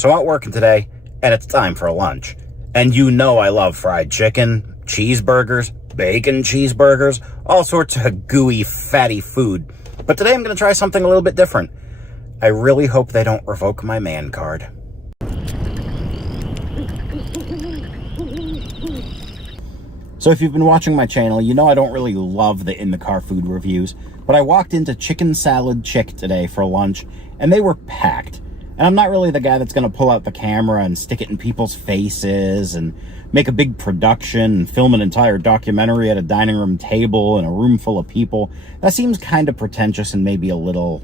So I'm out working today, and it's time for lunch. And you know I love fried chicken, cheeseburgers, bacon cheeseburgers, all sorts of gooey, fatty food. But today I'm going to try something a little bit different. I really hope they don't revoke my man card. So if you've been watching my channel, you know I don't really love the in-the-car food reviews, but I walked into Chicken Salad Chick today for lunch, and they were packed. And I'm not really the guy that's going to pull out the camera and stick it in people's faces and make a big production and film an entire documentary at a dining room table in a room full of people. That seems kind of pretentious and maybe a little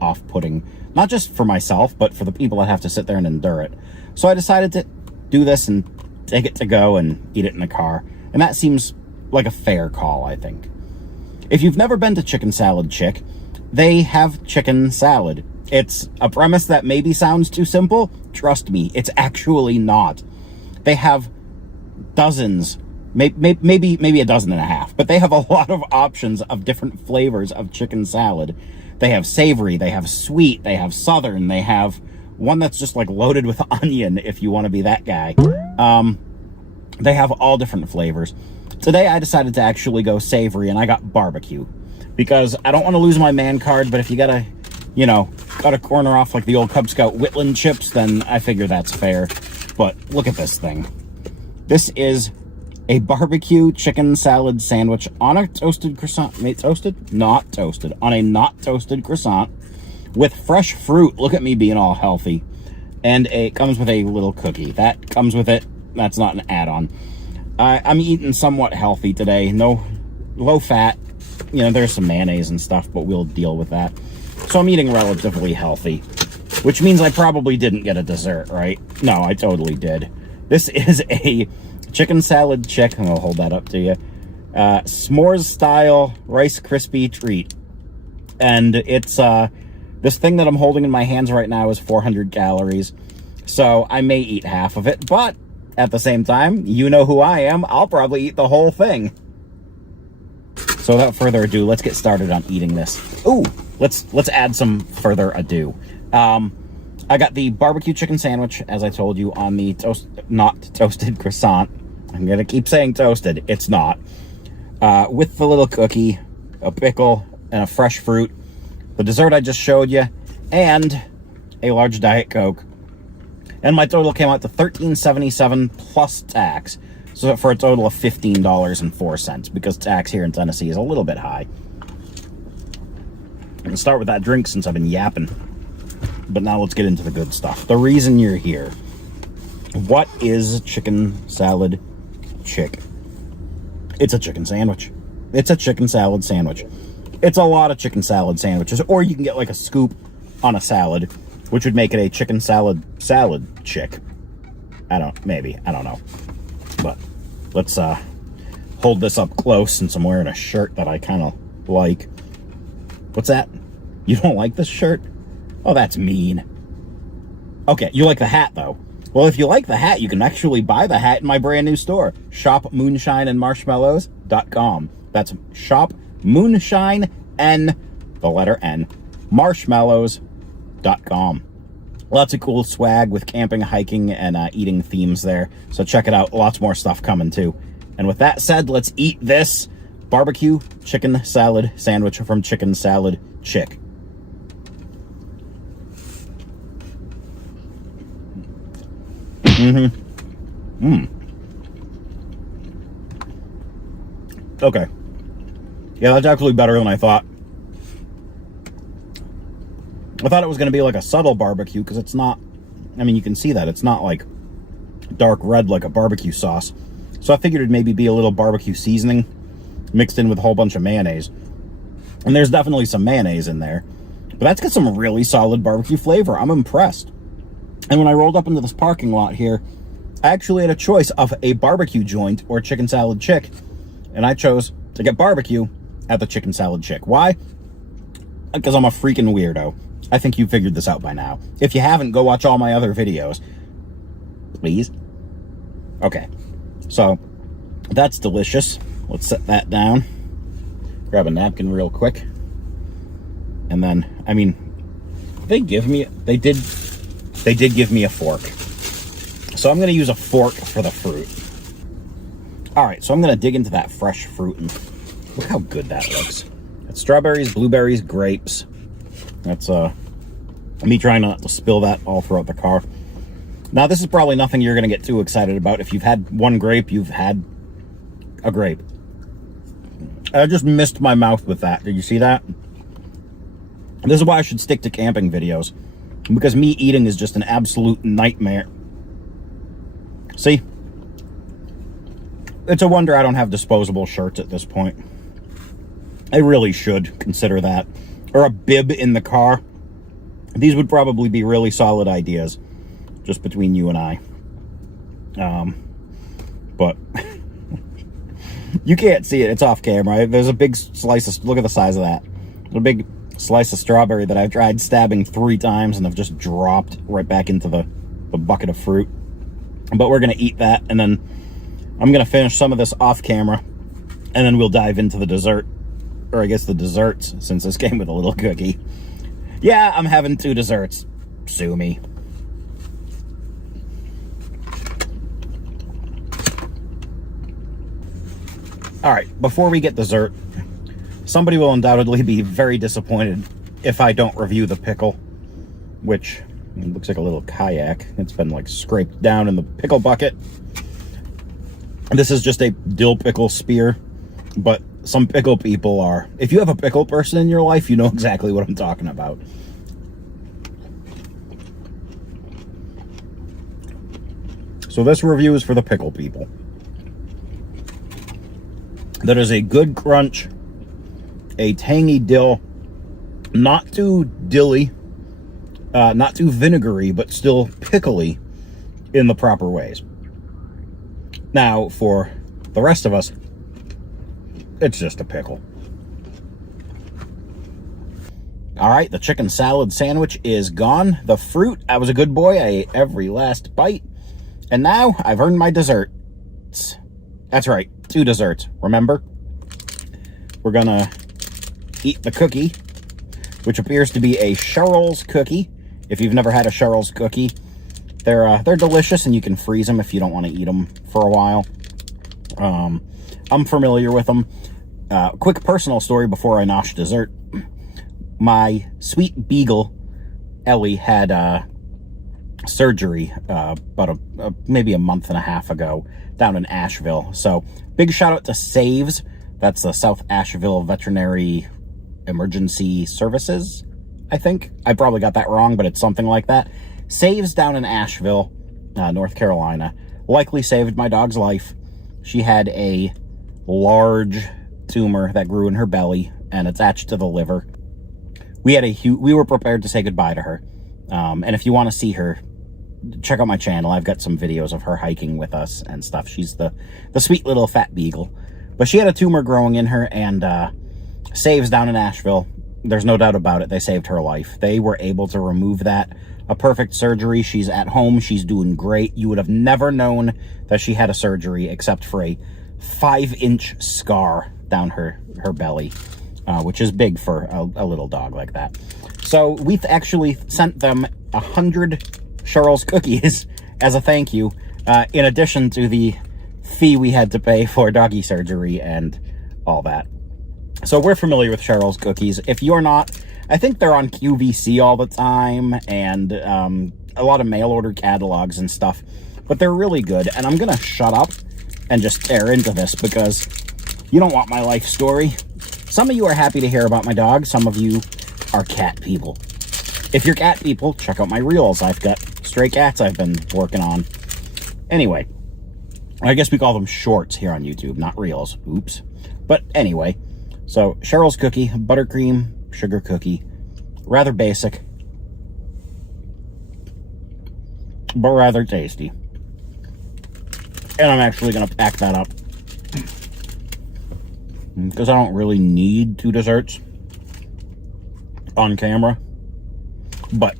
off-putting. Not just for myself, but for the people that have to sit there and endure it. So I decided to do this and take it to go and eat it in the car. And that seems like a fair call, I think. If you've never been to Chicken Salad Chick, they have chicken salad. It's a premise that maybe sounds too simple. Trust me, it's actually not. They have dozens, maybe a dozen and a half, but they have a lot of options of different flavors of chicken salad. They have savory, they have sweet, they have southern, they have one that's just like loaded with onion if you want to be that guy. They have all different flavors. Today I decided to actually go savory, and I got barbecue because I don't want to lose my man card, but if you gotta, got a corner off like the old Cub Scout Whitland chips, then I figure that's fair. But look at this thing. This is a barbecue chicken salad sandwich on a toasted croissant. Toasted? Not toasted. On a not toasted croissant with fresh fruit. Look at me being all healthy. And it comes with a little cookie. That comes with it. That's not an add-on. I'm eating somewhat healthy today. No, low fat. There's some mayonnaise and stuff, but we'll deal with that. So I'm eating relatively healthy, which means I probably didn't get a dessert, right? No, I totally did. This is a Chicken Salad Chick, and I'll hold that up to you. S'mores-style Rice Krispie treat. And it's, this thing that I'm holding in my hands right now is 400 calories. So I may eat half of it, but at the same time, you know who I am. I'll probably eat the whole thing. So without further ado, let's get started on eating this. Ooh, let's add some further ado. I got the barbecue chicken sandwich, as I told you, on the not toasted croissant. I'm gonna keep saying toasted. It's not. With the little cookie, a pickle, and a fresh fruit. The dessert I just showed you, and a large Diet Coke. And my total came out to $13.77 plus tax. So for a total of $15.04, because tax here in Tennessee is a little bit high. I can start with that drink since I've been yapping. But now let's get into the good stuff. The reason you're here. What is Chicken Salad Chick? It's a chicken sandwich. It's a chicken salad sandwich. It's a lot of chicken salad sandwiches. Or you can get like a scoop on a salad, which would make it a chicken salad chick. I don't know. But let's hold this up close since I'm wearing a shirt that I kind of like. What's that? You don't like this shirt? Oh, that's mean. Okay, you like the hat, though. Well, if you like the hat, you can actually buy the hat in my brand new store. Shop Moonshine and Marshmallows.com. That's Shop Moonshine and the letter N. Marshmallows.com. Lots of cool swag with camping, hiking, and eating themes there. So check it out. Lots more stuff coming, too. And with that said, let's eat this barbecue chicken salad sandwich from Chicken Salad Chick. Okay. Yeah, that's actually better than I thought. I thought it was going to be like a subtle barbecue, because it's not, you can see that. It's not like dark red like a barbecue sauce. So I figured it'd maybe be a little barbecue seasoning mixed in with a whole bunch of mayonnaise. And there's definitely some mayonnaise in there. But that's got some really solid barbecue flavor. I'm impressed. And when I rolled up into this parking lot here, I actually had a choice of a barbecue joint or Chicken Salad Chick. And I chose to get barbecue at the Chicken Salad Chick. Why? Because I'm a freaking weirdo. I think you figured this out by now. If you haven't, go watch all my other videos. Please. Okay. So, that's delicious. Let's set that down. Grab a napkin real quick. And then, they did they did give me a fork. So I'm going to use a fork for the fruit. All right, so I'm going to dig into that fresh fruit, and look how good that looks. It's strawberries, blueberries, grapes. That's me trying not to spill that all throughout the car. Now, this is probably nothing you're going to get too excited about. If you've had one grape, you've had a grape. I just missed my mouth with that. Did you see that? This is why I should stick to camping videos, because me eating is just an absolute nightmare. See? It's a wonder I don't have disposable shirts at this point. I really should consider that. Or a bib in the car. These would probably be really solid ideas, just between you and I. But you can't see it. It's off camera. There's a big slice of, look at the size of that. A big slice of strawberry that I've tried stabbing 3 times and have just dropped right back into the bucket of fruit. But we're going to eat that, and then I'm going to finish some of this off camera, and then we'll dive into the dessert. Or I guess the desserts, since this came with a little cookie. Yeah, I'm having 2 desserts. Sue me. All right, before we get dessert, somebody will undoubtedly be very disappointed if I don't review the pickle, which looks like a little kayak. It's been like scraped down in the pickle bucket. This is just a dill pickle spear, but some pickle people are. If you have a pickle person in your life, you know exactly what I'm talking about. So this review is for the pickle people. That is a good crunch, a tangy dill, not too dilly, not too vinegary, but still pickly in the proper ways. Now, for the rest of us, it's just a pickle. All right, the chicken salad sandwich is gone. The fruit, I was a good boy. I ate every last bite. And now I've earned my dessert. That's right, 2 desserts. Remember? We're gonna eat the cookie, which appears to be a Cheryl's cookie. If you've never had a Cheryl's cookie, they're delicious, and you can freeze them if you don't want to eat them for a while. I'm familiar with them. Quick personal story before I nosh dessert. My sweet beagle, Ellie, had surgery about maybe a month and a half ago down in Asheville. So big shout out to Saves. That's the South Asheville Veterinary Emergency Services, I think. I probably got that wrong, but it's something like that. Saves down in Asheville, North Carolina, likely saved my dog's life. She had a large tumor that grew in her belly and attached to the liver. We were prepared to say goodbye to her. And if you want to see her, check out my channel. I've got some videos of her hiking with us and stuff. She's the sweet little fat beagle. But she had a tumor growing in her, and Saves down in Asheville, there's no doubt about it, they saved her life. They were able to remove that. A perfect surgery. She's at home. She's doing great. You would have never known that she had a surgery except for a 5-inch scar down her belly, which is big for a little dog like that. So we've actually sent them 100 Cheryl's cookies as a thank you, in addition to the fee we had to pay for doggy surgery and all that. So we're familiar with Cheryl's cookies. If you're not, I think they're on QVC all the time, and a lot of mail order catalogs and stuff, but they're really good. And I'm gonna shut up and just tear into this, because you don't want my life story. Some of you are happy to hear about my dog. Some of you are cat people. If you're cat people, check out my reels. I've got stray cats I've been working on. Anyway, I guess we call them shorts here on YouTube, not reels. Oops. But anyway, so Cheryl's cookie, buttercream, sugar cookie, rather basic, but rather tasty. And I'm actually going to pack that up, because I don't really need 2 desserts on camera. But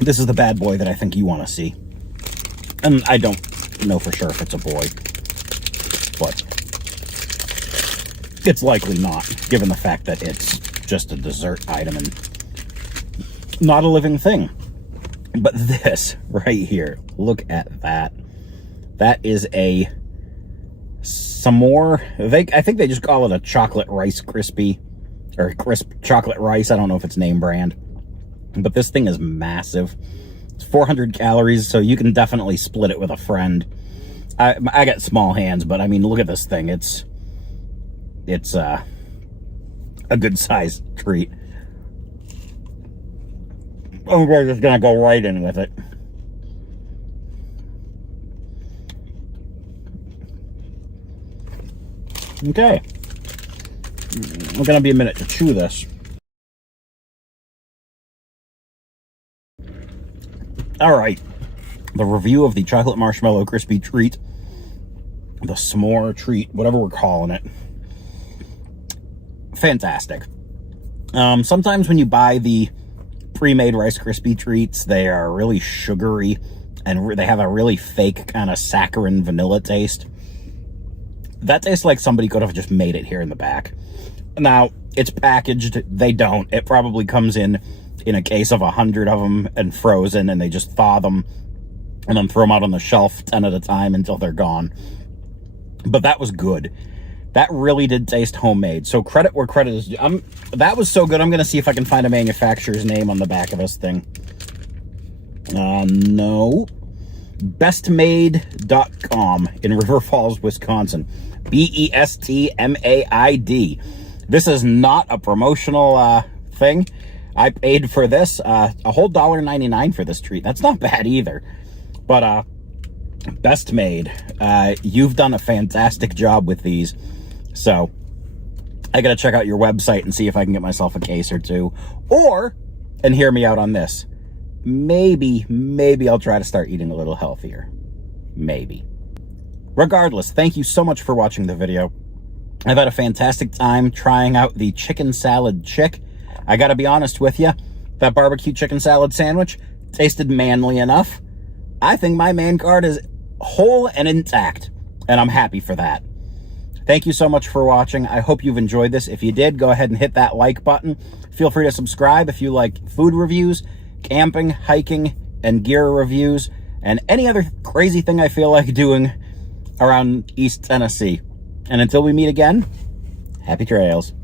this is the bad boy that I think you want to see. And I don't know for sure if it's a boy, but it's likely not, given the fact that it's just a dessert item and not a living thing. But this right here, look at that. That is a some more. I think they just call it a chocolate rice crispy, or crisp chocolate rice. I don't know if it's name brand, but this thing is massive. It's 400 calories, so you can definitely split it with a friend. I got small hands, but I mean, look at this thing. It's a good size treat. We're just gonna go right in with it. Okay. It's gonna be a minute to chew this. All right. The review of the chocolate marshmallow crispy treat, the s'more treat, whatever we're calling it. Fantastic. Sometimes when you buy the pre-made Rice Krispie treats, they are really sugary and they have a really fake kind of saccharine vanilla taste. That tastes like somebody could have just made it here in the back. Now, it's packaged. They don't. It probably comes in a case of 100 of them and frozen, and they just thaw them and then throw them out on the shelf 10 at a time until they're gone. But that was good. That really did taste homemade. So credit where credit is due. That was so good. I'm going to see if I can find a manufacturer's name on the back of this thing. No. Bestmade.com in River Falls, Wisconsin. BESTMAID. This is not a promotional thing. I paid for this a whole $1.99 for this treat. That's not bad either. But Best Made, you've done a fantastic job with these. So I got to check out your website and see if I can get myself a case or two. Or, and hear me out on this, maybe I'll try to start eating a little healthier. Maybe. Regardless, thank you so much for watching the video. I've had a fantastic time trying out the chicken salad chick. I gotta be honest with you, that barbecue chicken salad sandwich tasted manly enough. I think my man card is whole and intact, and I'm happy for that. Thank you so much for watching. I hope you've enjoyed this. If you did, go ahead and hit that like button. Feel free to subscribe if you like food reviews, camping, hiking, and gear reviews, and any other crazy thing I feel like doing around East Tennessee. And until we meet again, happy trails.